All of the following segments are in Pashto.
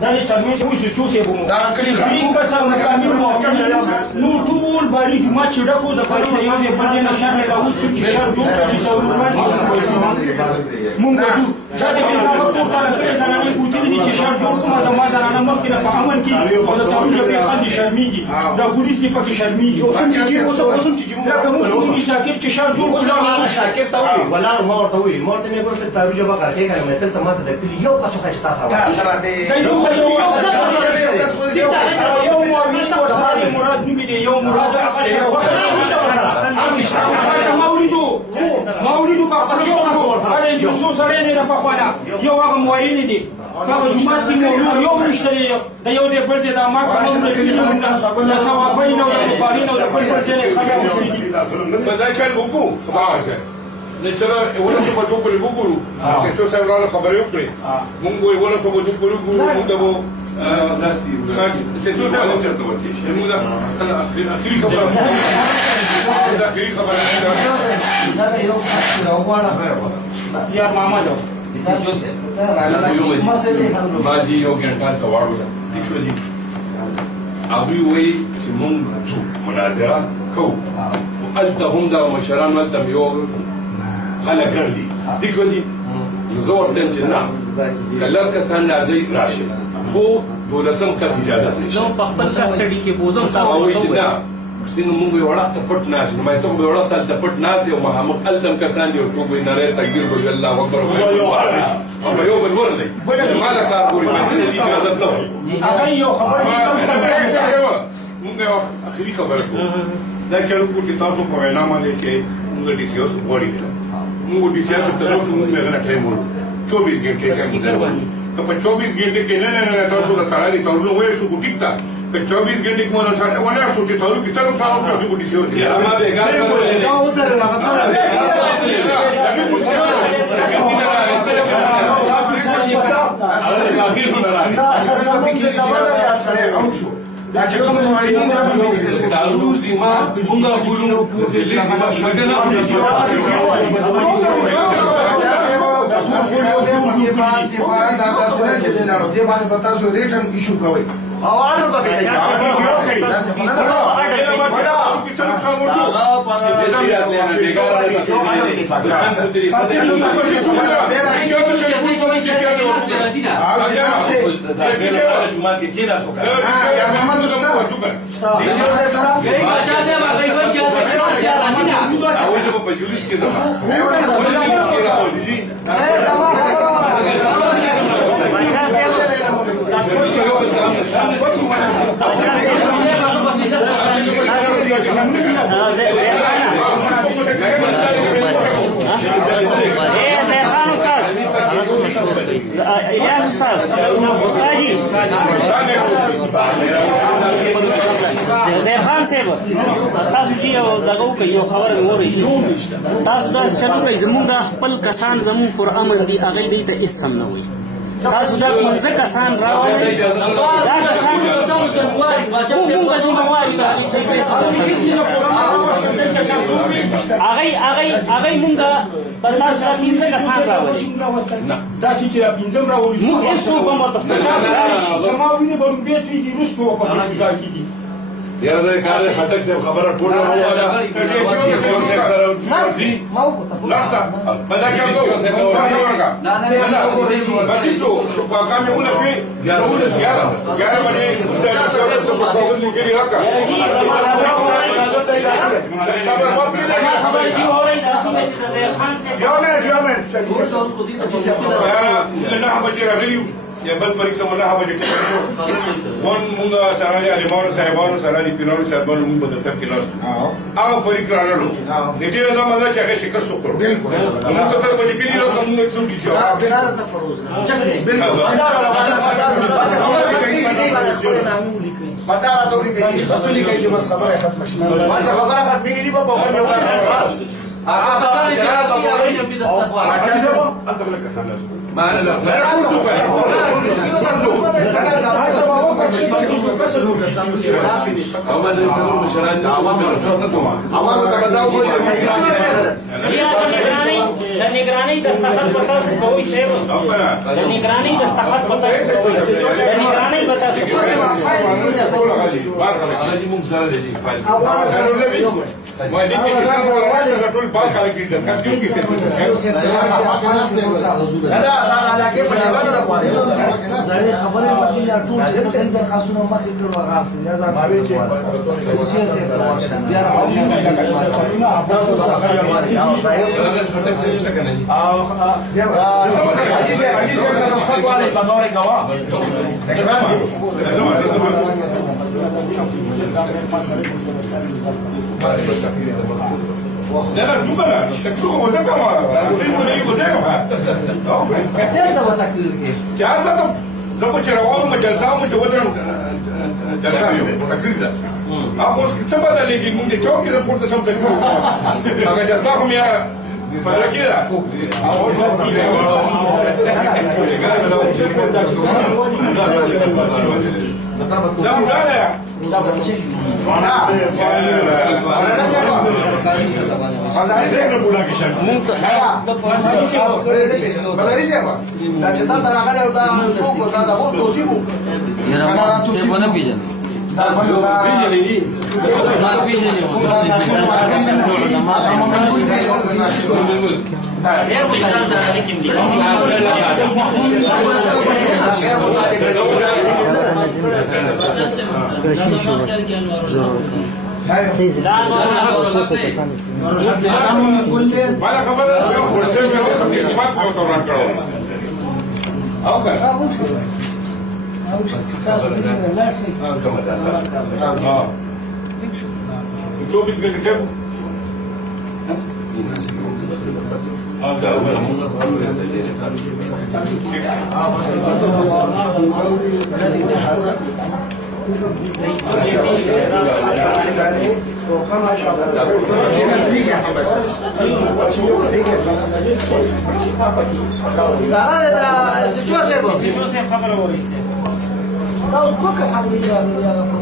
دا نه چرمه وځي چوسې بمو این کسان کامل نو ټول باري جمعه چې ډکو د باري د یو ځای بل ځای نه شهر راوستو چې شهر جوړ کړي چې دولت مونږ وځو دا د بېلګه ټول کار کړی زنانې کوتلي دي چې شهر جوړ کړم زما زنانه مخکې نه په امن کې او د تړون ژبې خلک شرمېږي د پولیس دې پکې شرمېږي لکه موږ کوم شاکر چې شهر جوړ کړو شاکر ته وایي ولاړ ما ورته وایي ما ورته مې ګورل تاویج به غاټې کړم مې دلته ماته د کلي یو کس خو تاسو یو مراد نومې دی یو مراد مولدو په یو سړی دی د پخوانه یو هغه معین دی هغه جومات کې مولود یو نشته دی د یو ځای بل ځای د ما قانون دی چې موږ د ثوابۍ نه او د بخاري نه او د بل بل ځای نه خلک اوسېږي په ځای کار وکړو نشره ولې په ټوکې وګورو چې څو سره خبرې وکړي موږ ولې په ټوکې وګورو موږ دغه ناسي چې څو سره چرته وتی موږ د اخري خبره د اخري خبره دا یو راوړل یا ماما جو باجی یو ګنټه ته واړو دښو دي ابي وای چې موږ مناظره کوو الته هم دا مشران ولته یو خلک ګرځي دښو دي زور دم چې نه کلاس کسان راځي راشي خو دولسم کس اجازه نشته نو په خپل کسټډي کې بوزم تاسو نه سینو موږ یو وړه ته پټ ناس نو مې ته یو وړه ته پټ ناس یو محمد التم کسان دی او څو به نه تکبیر وي الله اکبر او یو بل ورته ما لا کار کوي مې دې اجازه نه هغه یو خبره موږ اخري خبره کوو دا چې موږ چې تاسو په وینا باندې چې موږ د سیاست غوړي موږ د سیاست ته راځو موږ نه ټایم ورو 24 غنټې ټایم ته په 24 غنټې کې نه تاسو د سړی ته ورو وایي څه ټیک تا په 24 غنټې کې مونږ سره ونه سوچي ته ورو کې څنګه څنګه څنګه د سیاست دی ما به ګار کړل دا وته دا چې کوم معاینه دا روزي ما مونږه بولو چې لږه ما شګنه زیرخان صاحب تاسو چې دغه وکړئ یو خبره مې وویل تاسو داسې چلو کوئ زموږ دا خپل کسان زموږ پر امر دي هغوی دوی ته هېڅ هم نه وایي تاسو دا 15 کسان راوړئ دا کسان مونږ به ځینې وایو هغوی مونږ پر تاسو دا 15 کسان راولي داسې چې دا 15 راولي مونږ هېڅ څوک به ورته زما وینې به لومبې تویږي وروسته به په ګزار کېږي یاره دا کار خټک صاحب خبره ټول راوړه لاستا بدا کې نه باندې شو په کامه ولا شوي یاره باندې مستعد څه په کوم کې راکا خبره چې اورئ تاسو چې د زیرخان صاحب نه بچی راغلی یا بل فریق سره نه هغه چې وان مونږه سره د علمانو صاحبانو سره د پیرانو صاحبانو مونږ په دفتر کې لاس هغه فریق راغلو نتیجه دا مزه چې هغه شکست وکړو بالکل موږ ته تر پدې کې نه کوم څه دي چې بنا ته پروز پتا راځي چې اصلي کې چې بس خبره ختم شي خبره ختمېږي په بوغل یو تاسو یا د نگرانۍ دستخط به تاسو کوئ صاحب د نگرانۍ دستخط به تاسو کوئ د نگرانۍ به تاسو کوئ هغه موږ سره دی فایل ما دې کې ټول پاک خلک دي دستخط کوي دا علاقه په شباب نه کوي زړې خبرې باندې ټول څه څنګه خاصونه مخې ته وغاس یا ځان سیاسي بیا لا زبالة تكتبوا وزكوا سيبوا لي وزكوا څنګه وتا کړی تعال زكوا شروعوا مجلسهم وجودهم جلسهم تكريزا أبوس كتبوا ده اللي ممكن تشوف كذا فورت سام تكتبوا أنا جلسهم يا فلا كذا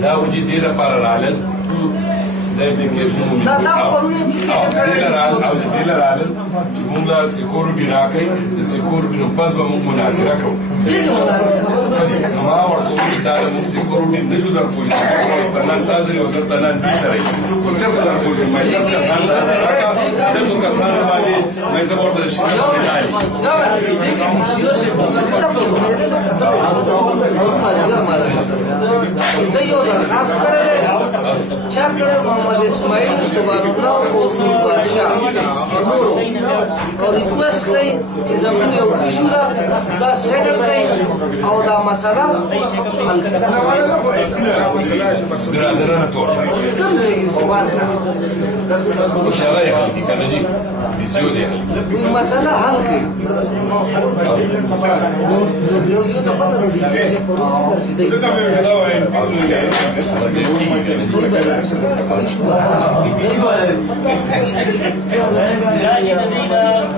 لا وجد ديره para العلن ده بيكون لا ديره العلن مونږ لا سکور بنا کوي سکور بنو پس به مونږ مناظره کوو ما ورته مثال مونږ سکور نشو درکوي نن تاسو یو څه تنن دي سره څه درکوي ما یې څه سان راکا دغه کسان باندې مې زبرد شي محمد اسماعیل سبحان الله اصول بادشاہ اور ریکویسٹ کړي چې زموږ یو ایشو دا سیټ کړي او دا مسله حل کړي برادرانه تور کوم ځای کې سبحان الله اشاره یې حل کړي دي بيزيو دي مسله حل کړي بيزيو څه پته نه بيزيو څه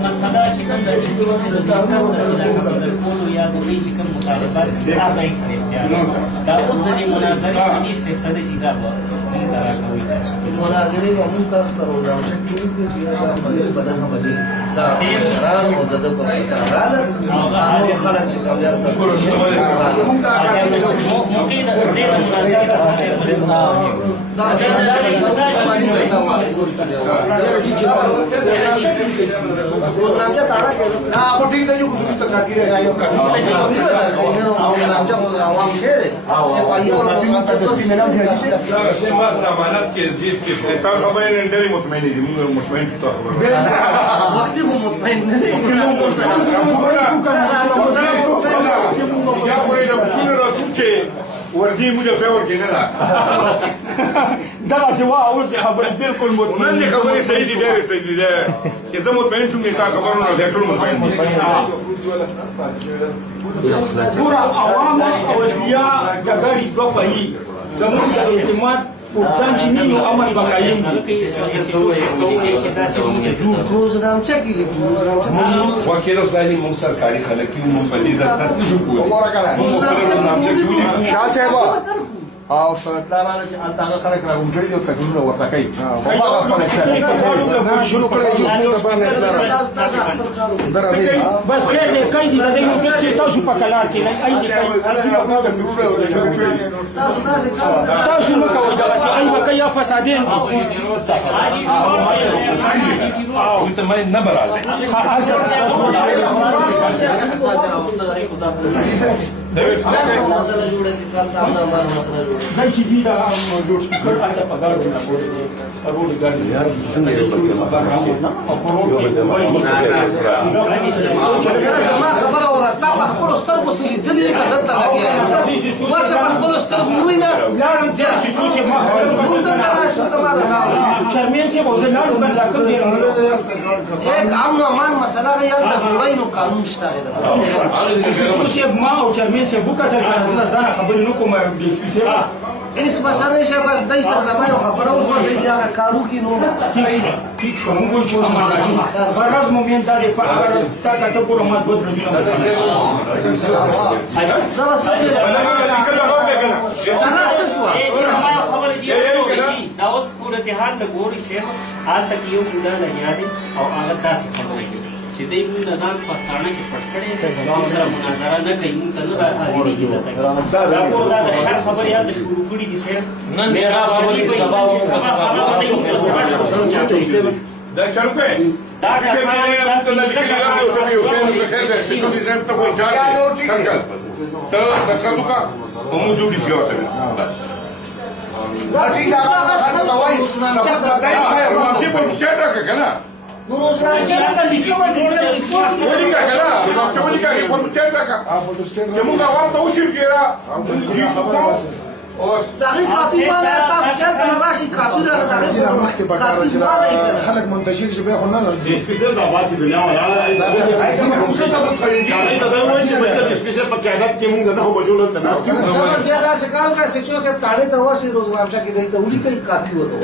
مسله چې کوم د ډیسیو چې د کس د ټول یا د دې چې کوم مخالفت دا به سره اختیار دا اوس د مناظرې د دې فیصله چې دا به مناظرې به موږ تاسو ته روزانه شکل چې دا خبرې بدنه بجې دا ران او د په رااله هغه خلک چې کوم ځای تاسو ممکن زید مناظرې ته دا وردي مجفور كده دغه سوا اوس خبر بالکل مطمئن دي خبري سيدي داري سيدي ده كده مطمئن شو ميتا خبرنا ده ټول مطمئن دي پورا عوام اولیاء دغری په پي زموږ د اعتماد فردان چې نیو عمل وکایم روزنامه چکی وکیل اوسانی مو سرکاري خلک یو مو په دې د څه شو کولی مو په روزنامه چکی ولي شاه صاحب او پلان چې انت هغه خلک راغونډي او تګونه ورته کوي هغه خپل شروع کړی چې بس خیر دې کوي دې دې تاسو په کلار کې نه اي دې تاسو نو کوي دا چې اي کوي فسادین او ته مې نه برازه مسله جوړه کې کال تاسو باندې مسله جوړه دای چې دې دا جوړ کړ اته په ګاډي نه پورې روډ ګاډي څنګه زما خبره ورته په خپل سترګو سره لیدلې کړه دلته لګیا ورشه په خپل سترګو وینه لاړم چې چې ما چرمن سے بہت لاړو کړه راکړ دې یک امن امان مسله یې د جوړای نو قانون شته چې ما او چرمن سے وکړه ځان خبر نو کوم دې سپیسه اس مسله شه بس دای سره زما یو خبره اوس ورته دی هغه کارو کې نو ٹھیک شو موږ چې ما فرض مومنت دې په اگر تا ته پورا مات بدل دي دا اوس صورتحال د ګوري شه حال تک یو ګډه نه یاد او هغه تاسو خبره کوي چې دې موږ نظام په ثانه کې پټ کړي نو سره مناظره نه کوي موږ ته نه راځي دا ټول دا شر خبره یاد شروع کړي دي شه نن هغه خبره سبا او دا شرکه دا کسان ته د څنګه موجودي شي وته بس دا هغه څه وایي سبا دای چې په مشکل راکړه نو روز راځي دا لیکو ولي کاګلا چې ولي کاګي په مشکل راکړه چې موږ هغه ته وشو کېرا دا غي خاصيبانه تاسو چې څنګه راشي کاپیره دا غي مخکې بکار چې خلک منتشر شي به خو نه چې سپیشل د اواز بنا ولا دا څه سبب کوي دا دا وایي چې د سپیشل په قیادت کې موږ نه بجول نه سبب بیا دا څه کار کوي چې څه تاړې ته ورشي روز راځي کې دی ته ولي کوي کافي وته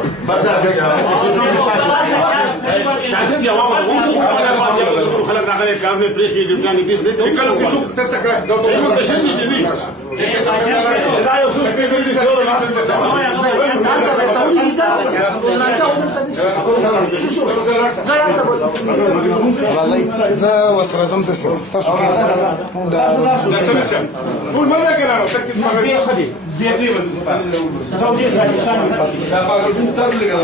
شاسن جواب ورکړو خلک راغلي کار نه پریس کې دکانې کې نه کله کوڅو ته تکړه دا ته شي چې دي دا یو څه سپیشل دي زه اوس راځم تاسو ټول مله کړه تکي ما دې خدي دې دې زاوجي ساتي دا پاګل څه لګا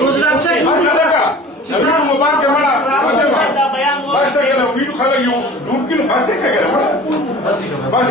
روز راځي چې دا مبارک مړه بس څنګه ویډیو خلک یو ډوب کې بس څنګه بس